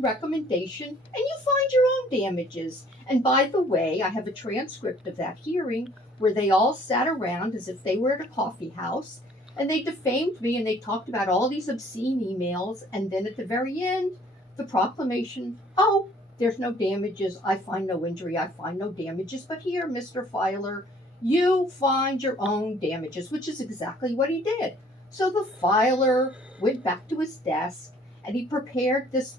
reporting recommendation, and you find your own damages. And by the way, I have a transcript of that hearing where they all sat around as if they were at a coffee house, and they defamed me and they talked about all these obscene emails, and then at the very end, the proclamation, oh, there's no damages, I find no injury, I find no damages, but here, Mr. Filer, you find your own damages, which is exactly what he did. So the filer went back to his desk and he prepared this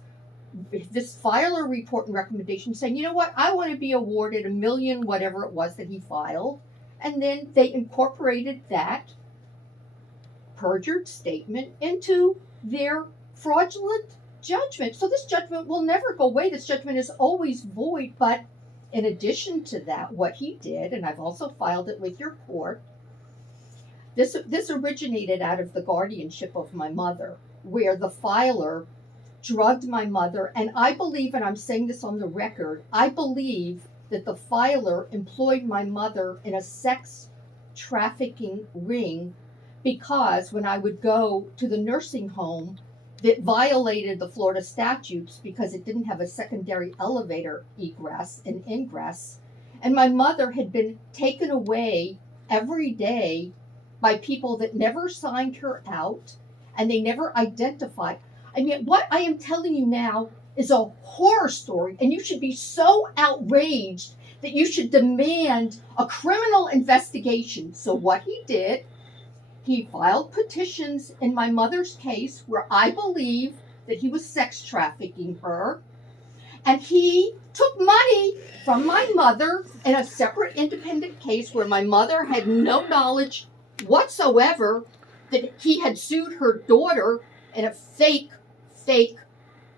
filer report and recommendation saying, you know what, I want to be awarded $1 million, whatever it was that he filed. And then they incorporated that perjured statement into their fraudulent judgment. So this judgment will never go away. This judgment is always void. But in addition to that, what he did, and I've also filed it with your court, this originated out of the guardianship of my mother, where the filer drugged my mother. And I believe, and I'm saying this on the record, I believe that the filer employed my mother in a sex trafficking ring, because when I would go to the nursing home that violated the Florida statutes because it didn't have a secondary elevator egress and ingress, and my mother had been taken away every day by people that never signed her out and they never identified. I mean, what I am telling you now is a horror story, and you should be so outraged that you should demand a criminal investigation. So what he did, he filed petitions in my mother's case where I believe that he was sex trafficking her, and he took money from my mother in a separate independent case where my mother had no knowledge whatsoever that he had sued her daughter in a fake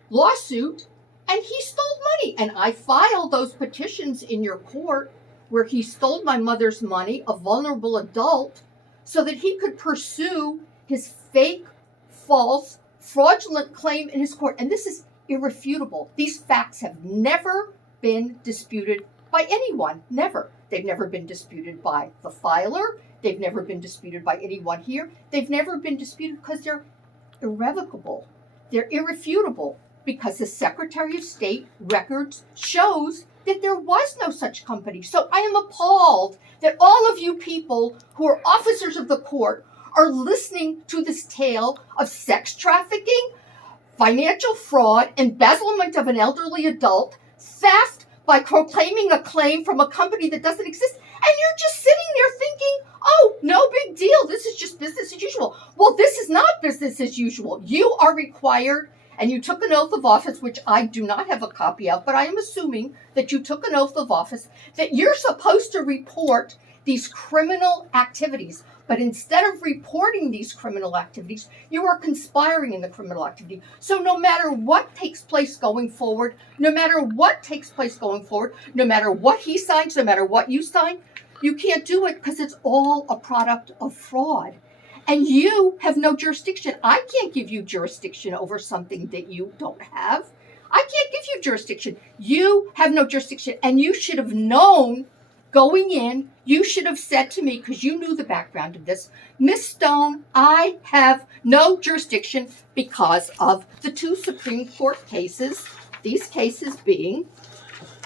lawsuit, and he stole money. And I filed those petitions in your court where he stole my mother's money, a vulnerable adult, so that he could pursue his fake, false, fraudulent claim in his court. And this is irrefutable. These facts have never been disputed by anyone. Never. They've never been disputed by the filer. They've never been disputed by anyone here. They've never been disputed because they're irrevocable. They're irrefutable because the Secretary of State records shows that there was no such company. So I am appalled that all of you people who are officers of the court are listening to this tale of sex trafficking, financial fraud, embezzlement of an elderly adult, theft by proclaiming a claim from a company that doesn't exist, and you're just sitting there thinking, oh, no big deal, this is just business as usual. Well, this is not business as usual. You are required, and you took an oath of office, which I do not have a copy of, but I am assuming that you took an oath of office, that you're supposed to report these criminal activities. But instead of reporting these criminal activities, you are conspiring in the criminal activity. So no matter what takes place going forward, no matter what he signs, no matter what you sign, you can't do it because it's all a product of fraud. And you have no jurisdiction. I can't give you jurisdiction over something that you don't have. I can't give you jurisdiction. You have no jurisdiction. And you should have known going in, you should have said to me, because you knew the background of this, Miss Stone, I have no jurisdiction because of the two Supreme Court cases, these cases being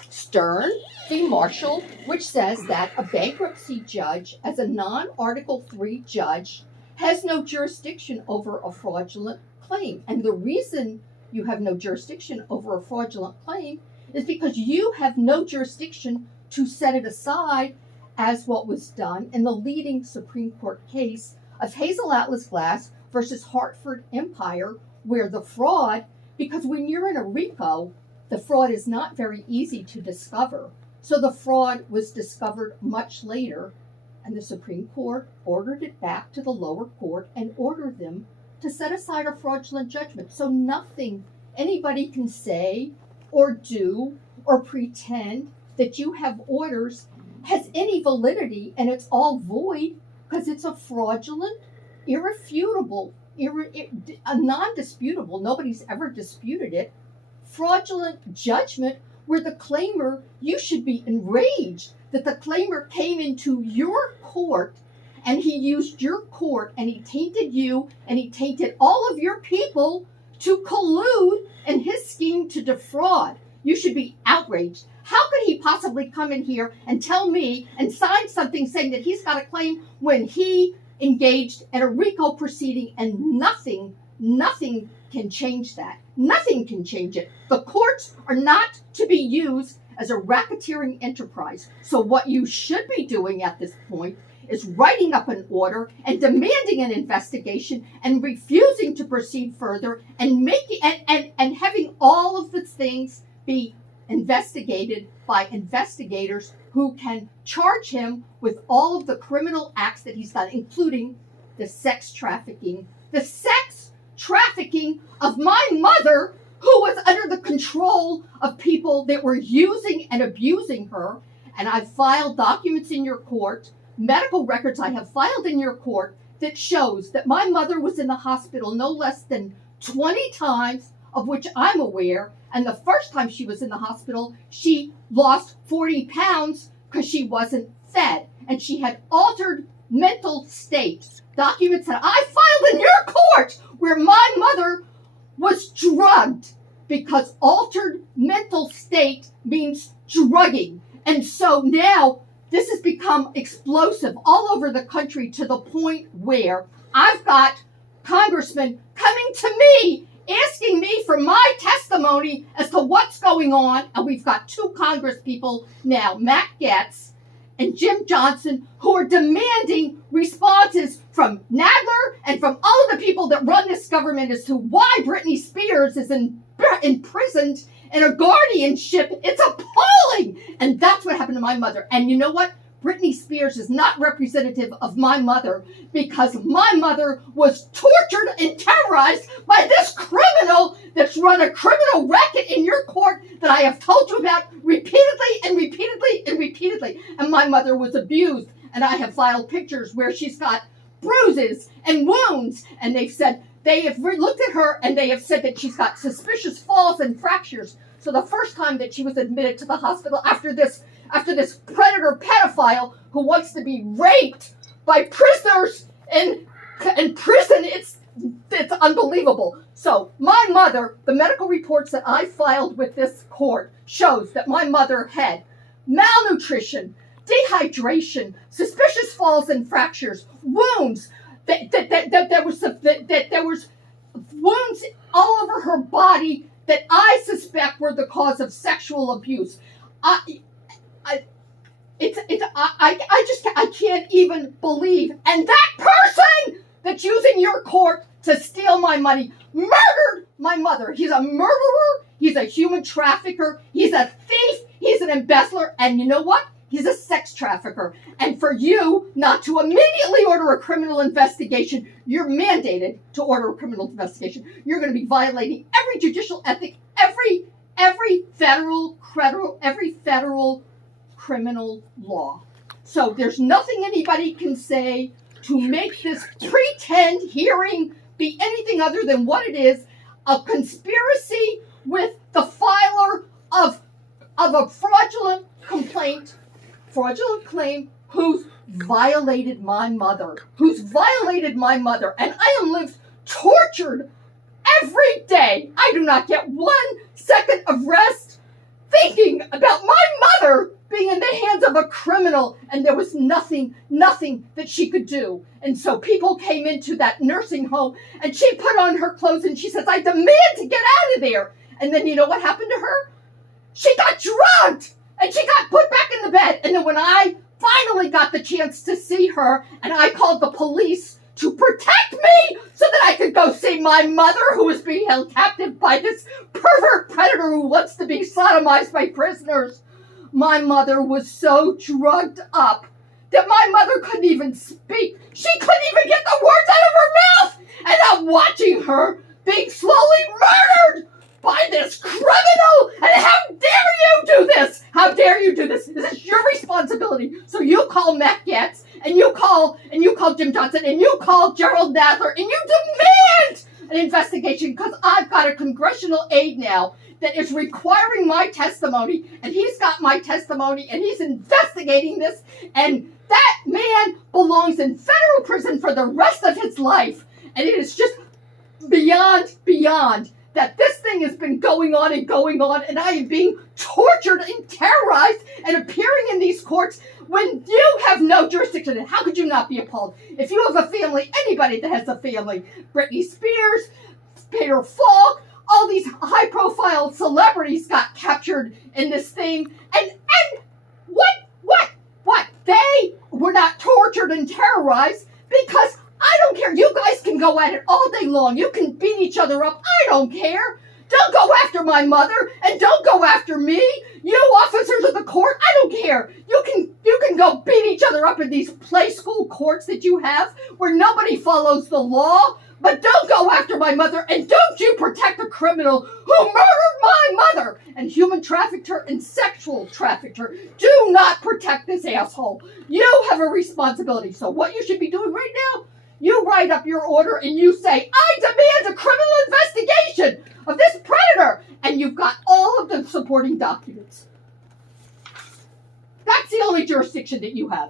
Stern v. Marshall, which says that a bankruptcy judge, as a non-Article III judge, has no jurisdiction over a fraudulent claim. And the reason you have no jurisdiction over a fraudulent claim is because you have no jurisdiction to set it aside, as what was done in the leading Supreme Court case of Hazel Atlas Glass versus Hartford Empire, where the fraud, because when you're in a RICO, the fraud is not very easy to discover. So the fraud was discovered much later, and the Supreme Court ordered it back to the lower court and ordered them to set aside a fraudulent judgment. So nothing anybody can say or do or pretend that you have orders has any validity, and it's all void because it's a fraudulent, irrefutable, a non-disputable, nobody's ever disputed it, fraudulent judgment where the claimer, you should be enraged that the claimer came into your court and he used your court and he tainted you and he tainted all of your people to collude in his scheme to defraud. You should be outraged. How could he possibly come in here and tell me and sign something saying that he's got a claim when he engaged in a RICO proceeding, and nothing can change that. Nothing can change it. The courts are not to be used as a racketeering enterprise. So what you should be doing at this point is writing up an order and demanding an investigation and refusing to proceed further and making and having all of the things be investigated by investigators who can charge him with all of the criminal acts that he's done, including the sex trafficking of my mother, who was under the control of people that were using and abusing her. And I've filed documents in your court, medical records I have filed in your court, that shows that my mother was in the hospital no less than 20 times, of which I'm aware. And the first time she was in the hospital, she lost 40 pounds because she wasn't fed. And she had altered mental state. Documents that I filed in your court where my mother was drugged, because altered mental state means drugging. And so now this has become explosive all over the country, to the point where I've got congressmen coming to me asking me for my testimony as to what's going on. And we've got two Congress people now, Matt Gaetz and Jim Johnson, who are demanding responses from Nadler and from all of the people that run this government as to why Britney Spears is imprisoned in a guardianship. It's appalling. And that's what happened to my mother. And you know what? Britney Spears is not representative of my mother, because my mother was tortured and terrorized by this criminal that's run a criminal racket in your court that I have told you about repeatedly and repeatedly and repeatedly. And my mother was abused, and I have filed pictures where she's got bruises and wounds, and they have looked at her and they have said that she's got suspicious falls and fractures. So the first time that she was admitted to the hospital after this predator pedophile who wants to be raped by prisoners in prison, it's unbelievable. So my mother, the medical reports that I filed with this court shows that my mother had malnutrition, dehydration, suspicious falls and fractures, wounds. There was wounds all over her body that I suspect were the cause of sexual abuse. I can't even believe. And that person that's using your court to steal my money murdered my mother. He's a murderer. He's a human trafficker. He's a thief. He's an embezzler. And you know what? He's a sex trafficker. And for you not to immediately order a criminal investigation, you're mandated to order a criminal investigation. You're going to be violating every judicial ethic, every federal criminal law. So there's nothing anybody can say to make this pretend hearing be anything other than what it is: a conspiracy with the filer of a fraudulent claim who's violated my mother, and I am lived tortured every day. I do not get 1 second of rest thinking about my mother being in the hands of a criminal, and there was nothing that she could do. And so people came into that nursing home, and she put on her clothes and she says, "I demand to get out of there." And then you know what happened to her? She got drugged and she got put back in the bed. And then when I finally got the chance to see her, and I called the police to protect me so that I could go see my mother, who was being held captive by this pervert predator who wants to be sodomized by prisoners, my mother was so drugged up that my mother couldn't even speak. She couldn't even get the words out of her mouth. And I'm watching her being slowly murdered by this criminal. And how dare you do this? How dare you do this? This is your responsibility. So you call Matt Gaetz, and you call Jim Johnson, and you call Gerald Nadler, and you demand an investigation, because I've got a congressional aide now that is requiring my testimony, and he's got my testimony, and he's investigating this, and that man belongs in federal prison for the rest of his life. And it is just beyond that this thing has been going on, and I am being tortured and terrorized and appearing in these courts when you have no jurisdiction. And how could you not be appalled? If you have a family, anybody that has a family, Britney Spears, Peter Falk, all these high-profile celebrities got captured in this thing, and what? They were not tortured and terrorized because I don't care. You guys can go at it all day long. You can beat each other up. I don't care. Don't go after my mother, and don't go after me. You officers of the court, I don't care. You can go beat each other up in these play school courts that you have where nobody follows the law. But don't go after my mother, and don't you protect a criminal who murdered my mother and human trafficked her and sexual trafficked her. Do not protect this asshole. You have a responsibility. So what you should be doing right now, you write up your order and you say, I demand a criminal investigation of this predator. And you've got all of the supporting documents. That's the only jurisdiction that you have.